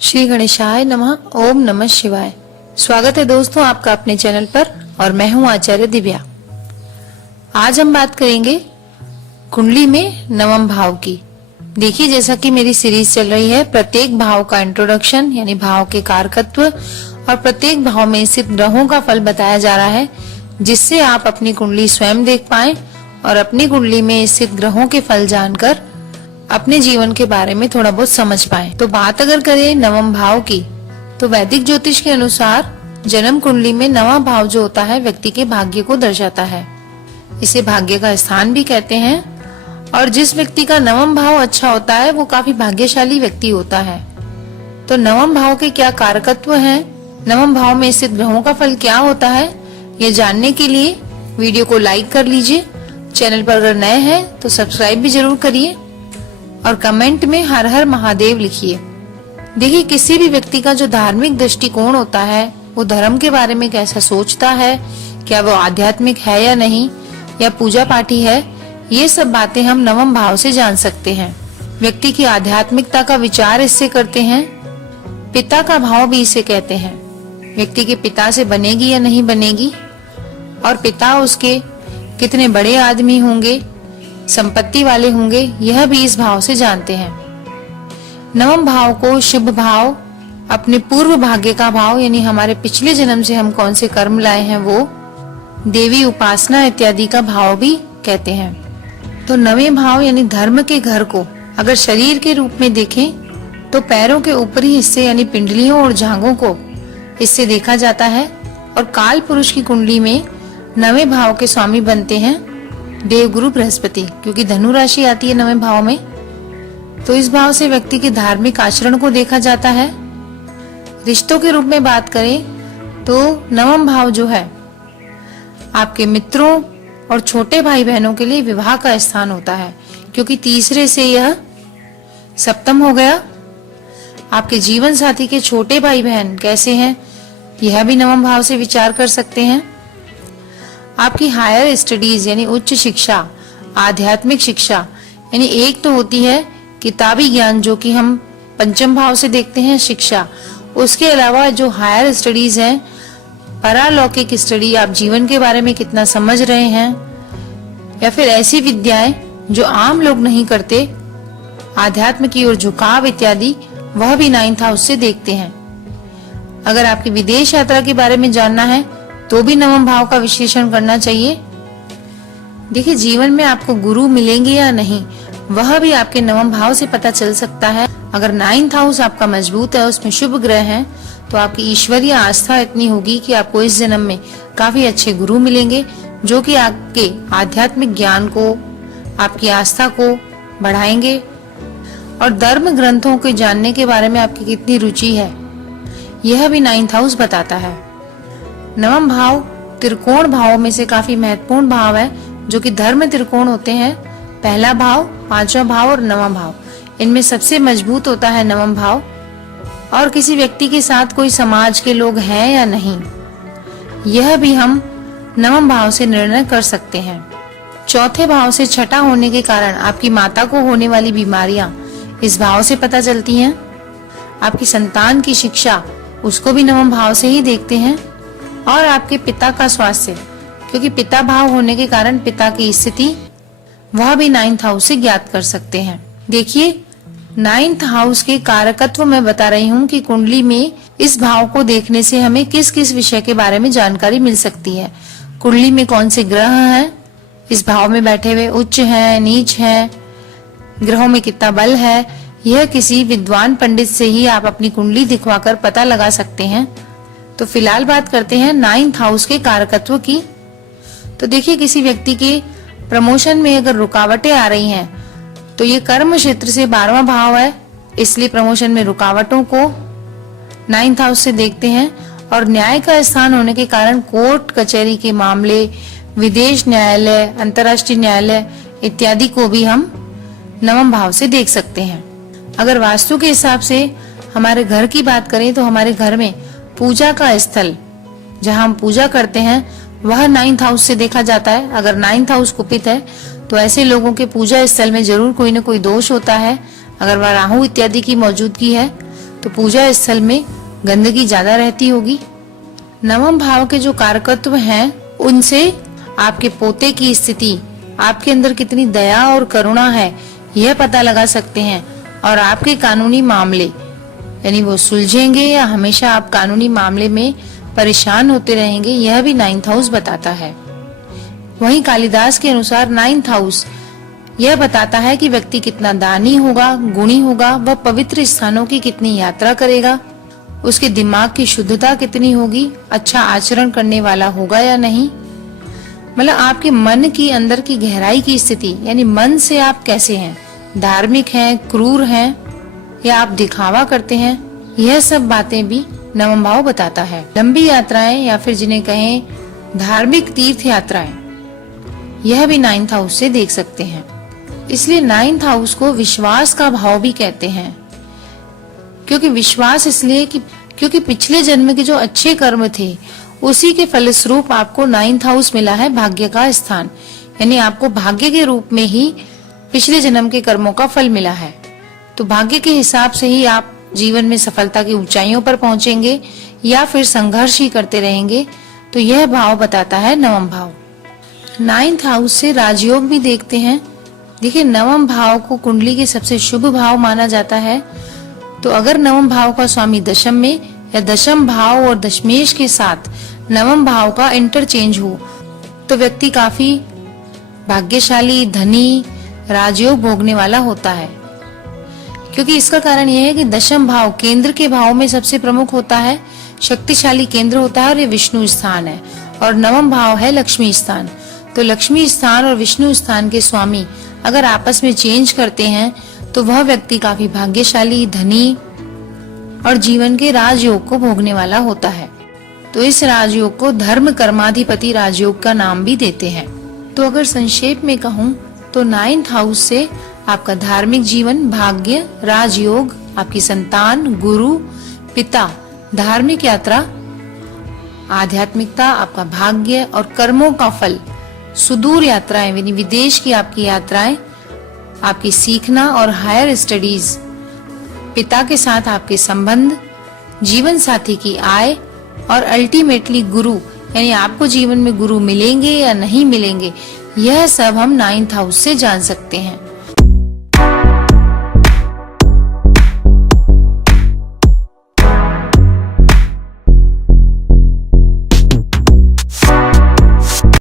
श्री गणेशाय नमः। ओम नमः शिवाय। स्वागत है दोस्तों आपका अपने चैनल पर और मैं हूं आचार्य दिव्या। आज हम बात करेंगे कुंडली में नवम भाव की। देखिए, जैसा कि मेरी सीरीज चल रही है, प्रत्येक भाव का इंट्रोडक्शन यानी भाव के कारकत्व और प्रत्येक भाव में स्थित ग्रहों का फल बताया जा रहा है, जिससे आप अपनी कुंडली स्वयं देख पाएं और अपनी कुंडली में स्थित ग्रहों के फल जानकर अपने जीवन के बारे में थोड़ा बहुत समझ पाएं। तो बात अगर करें नवम भाव की, तो वैदिक ज्योतिष के अनुसार जन्म कुंडली में नवा भाव जो होता है व्यक्ति के भाग्य को दर्शाता है। इसे भाग्य का स्थान भी कहते हैं और जिस व्यक्ति का नवम भाव अच्छा होता है वो काफी भाग्यशाली व्यक्ति होता है। तो नवम भाव के क्या कारकत्व हैं, नवम भाव में स्थित ग्रहों का फल क्या होता है, ये जानने के लिए वीडियो को लाइक कर लीजिए। चैनल पर अगर नए हैं तो सब्सक्राइब भी जरूर करिए और कमेंट में हर हर महादेव लिखिए। देखिए, किसी भी व्यक्ति का जो धार्मिक दृष्टिकोण होता है वो धर्म के बारे में कैसा सोचता है, क्या वो आध्यात्मिक है या नहीं, या पूजा पाठी है, ये सब बातें हम नवम भाव से जान सकते हैं। व्यक्ति की आध्यात्मिकता का विचार इससे करते हैं। पिता का भाव भी इसे कहते हैं। व्यक्ति के पिता से बनेगी या नहीं बनेगी और पिता उसके कितने बड़े आदमी होंगे, संपत्ति वाले होंगे, यह भी इस भाव से जानते हैं। नवम भाव को शुभ भाव, अपने पूर्व भाग्य का भाव यानी हमारे पिछले जन्म से हम कौन से कर्म लाए हैं वो, देवी उपासना इत्यादि का भाव भी कहते हैं। तो नवे भाव यानी धर्म के घर को अगर शरीर के रूप में देखें तो पैरों के ऊपरी हिस्से यानी पिंडलियों और जांघों को इससे देखा जाता है। और काल पुरुष की कुंडली में नवे भाव के स्वामी बनते हैं देवगुरु बृहस्पति, क्योंकि धनु राशि आती है नवे भाव में। तो इस भाव से व्यक्ति के धार्मिक आचरण को देखा जाता है। रिश्तों के रूप में बात करें तो नवम भाव जो है आपके मित्रों और छोटे भाई बहनों के लिए विवाह का स्थान होता है, क्योंकि तीसरे से यह सप्तम हो गया। आपके जीवन साथी के छोटे भाई बहन कैसे हैं, यह भी नवम भाव से विचार कर सकते हैं। आपकी हायर स्टडीज यानी उच्च शिक्षा, आध्यात्मिक शिक्षा यानी एक तो होती है किताबी ज्ञान जो कि हम पंचम भाव से देखते हैं शिक्षा, उसके अलावा जो हायर स्टडीज हैं, परालौकिक स्टडी, आप जीवन के बारे में कितना समझ रहे हैं, या फिर ऐसी विद्याएं जो आम लोग नहीं करते, आध्यात्म की ओर झुकाव इत्यादि, वह भी 9th हाउस से देखते हैं। अगर आपकी विदेश यात्रा के बारे में जानना है तो भी नवम भाव का विश्लेषण करना चाहिए। देखिए, जीवन में आपको गुरु मिलेंगे या नहीं वह भी आपके नवम भाव से पता चल सकता है। अगर 9th हाउस आपका मजबूत है, उसमें शुभ ग्रह हैं, तो आपकी ईश्वरीय आस्था इतनी होगी कि आपको इस जन्म में काफी अच्छे गुरु मिलेंगे जो कि आपके आध्यात्मिक ज्ञान को, आपकी आस्था को बढ़ाएंगे और धर्म ग्रंथों के जानने के बारे में आपकी कितनी रुचि है यह भी 9th हाउस बताता है। नवम भाव त्रिकोण भावों में से काफी महत्वपूर्ण भाव है, जो कि धर्म त्रिकोण होते हैं। पहला भाव, पांचवा भाव और नवम भाव, इनमें सबसे मजबूत होता है नवम भाव। और किसी व्यक्ति के साथ कोई समाज के लोग हैं या नहीं, यह भी हम नवम भाव से निर्णय कर सकते हैं। चौथे भाव से छठा होने के कारण आपकी माता को होने वाली बीमारियां इस भाव से पता चलती हैं। आपकी संतान की शिक्षा, उसको भी नवम भाव से ही देखते हैं। और आपके पिता का स्वास्थ्य, क्योंकि पिता भाव होने के कारण पिता की स्थिति, वह भी 9th हाउस से ज्ञात कर सकते हैं। देखिए, 9th हाउस के कारकत्व मैं बता रही हूँ कि कुंडली में इस भाव को देखने से हमें किस किस विषय के बारे में जानकारी मिल सकती है। कुंडली में कौन से ग्रह हैं इस भाव में बैठे हुए, उच्च हैं, नीच हैं, ग्रहों में कितना बल है, यह किसी विद्वान पंडित से ही आप अपनी कुंडली दिखवाकर पता लगा सकते हैं। तो फिलहाल बात करते हैं 9th हाउस के कारकत्व की। तो देखिए, किसी व्यक्ति के प्रमोशन में अगर रुकावटें आ रही हैं तो ये कर्म क्षेत्र से 12वां भाव है, इसलिए प्रमोशन में रुकावटों को 9th हाउस से देखते हैं। और न्याय का स्थान होने के कारण कोर्ट कचहरी के मामले, विदेश न्यायालय, अंतर्राष्ट्रीय न्यायालय इत्यादि को भी हम नवम भाव से देख सकते हैं। अगर वास्तु के हिसाब से हमारे घर की बात करें तो हमारे घर में पूजा का स्थल जहां हम पूजा करते हैं वह 9th हाउस से देखा जाता है। अगर 9th हाउस कुपित है तो ऐसे लोगों के पूजा स्थल में जरूर कोई न कोई दोष होता है। अगर वह राहु इत्यादि की मौजूदगी है तो पूजा स्थल में गंदगी ज्यादा रहती होगी। नवम भाव के जो कारकत्व हैं, उनसे आपके पोते की स्थिति, आपके अंदर कितनी दया और करुणा है, यह पता लगा सकते हैं। और आपके कानूनी मामले यानी वो सुलझेंगे या हमेशा आप कानूनी मामले में परेशान होते रहेंगे, यह भी 9th हाउस बताता है। वहीं कालिदास के अनुसार 9th हाउस यह बताता है कि व्यक्ति कितना दानी होगा, गुणी होगा, वह पवित्र स्थानों की कितनी यात्रा करेगा, उसके दिमाग की शुद्धता कितनी होगी, अच्छा आचरण करने वाला होगा या नहीं। मतलब आपके मन की अंदर की गहराई की स्थिति, यानी मन से आप कैसे हैं, धार्मिक हैं, क्रूर हैं या आप दिखावा करते हैं, यह सब बातें भी नवम भाव बताता है। लंबी यात्राएं या फिर जिन्हें कहें धार्मिक तीर्थ यात्राएं, यह भी 9th हाउस से देख सकते हैं। इसलिए 9th हाउस को विश्वास का भाव भी कहते हैं। क्योंकि विश्वास इसलिए कि क्योंकि पिछले जन्म के जो अच्छे कर्म थे, उसी के फलस्वरूप आपको 9th हाउस मिला है, भाग्य का स्थान। यानी आपको भाग्य के रूप में ही पिछले जन्म के कर्मों का फल मिला है। तो भाग्य के हिसाब से ही आप जीवन में सफलता की ऊंचाइयों पर पहुंचेंगे या फिर संघर्ष ही करते रहेंगे। तो यह भाव बताता है नवम भाव। 9th हाउस से राजयोग भी देखते हैं। देखिए, नवम भाव को कुंडली के सबसे शुभ भाव माना जाता है। तो अगर नवम भाव का स्वामी दशम में या दशम भाव और दशमेश के साथ नवम भाव का इंटरचेंज हो, तो व्यक्ति काफी भाग्यशाली, धनी, राजयोग भोगने वाला होता है। क्योंकि इसका कारण यह है कि दशम भाव केंद्र के भाव में सबसे प्रमुख होता है, शक्तिशाली केंद्र होता है और ये विष्णु स्थान है। और नवम भाव है लक्ष्मी स्थान। तो लक्ष्मी स्थान और विष्णु स्थान के स्वामी अगर आपस में चेंज करते हैं, तो वह व्यक्ति काफी भाग्यशाली, धनी और जीवन के राजयोग को भोगने वाला होता है। तो इस राजयोग को धर्म कर्माधिपति राजयोग का नाम भी देते हैं। तो अगर संक्षेप में कहूँ तो 9th हाउस से आपका धार्मिक जीवन, भाग्य, राजयोग, आपकी संतान, गुरु, पिता, धार्मिक यात्रा, आध्यात्मिकता, आपका भाग्य और कर्मों का फल, सुदूर यात्राएं यानी विदेश की आपकी यात्राएं, आपकी सीखना और हायर स्टडीज, पिता के साथ आपके संबंध, जीवन साथी की आय और अल्टीमेटली गुरु, यानी आपको जीवन में गुरु मिलेंगे या नहीं मिलेंगे, यह सब हम 9th हाउस से जान सकते हैं।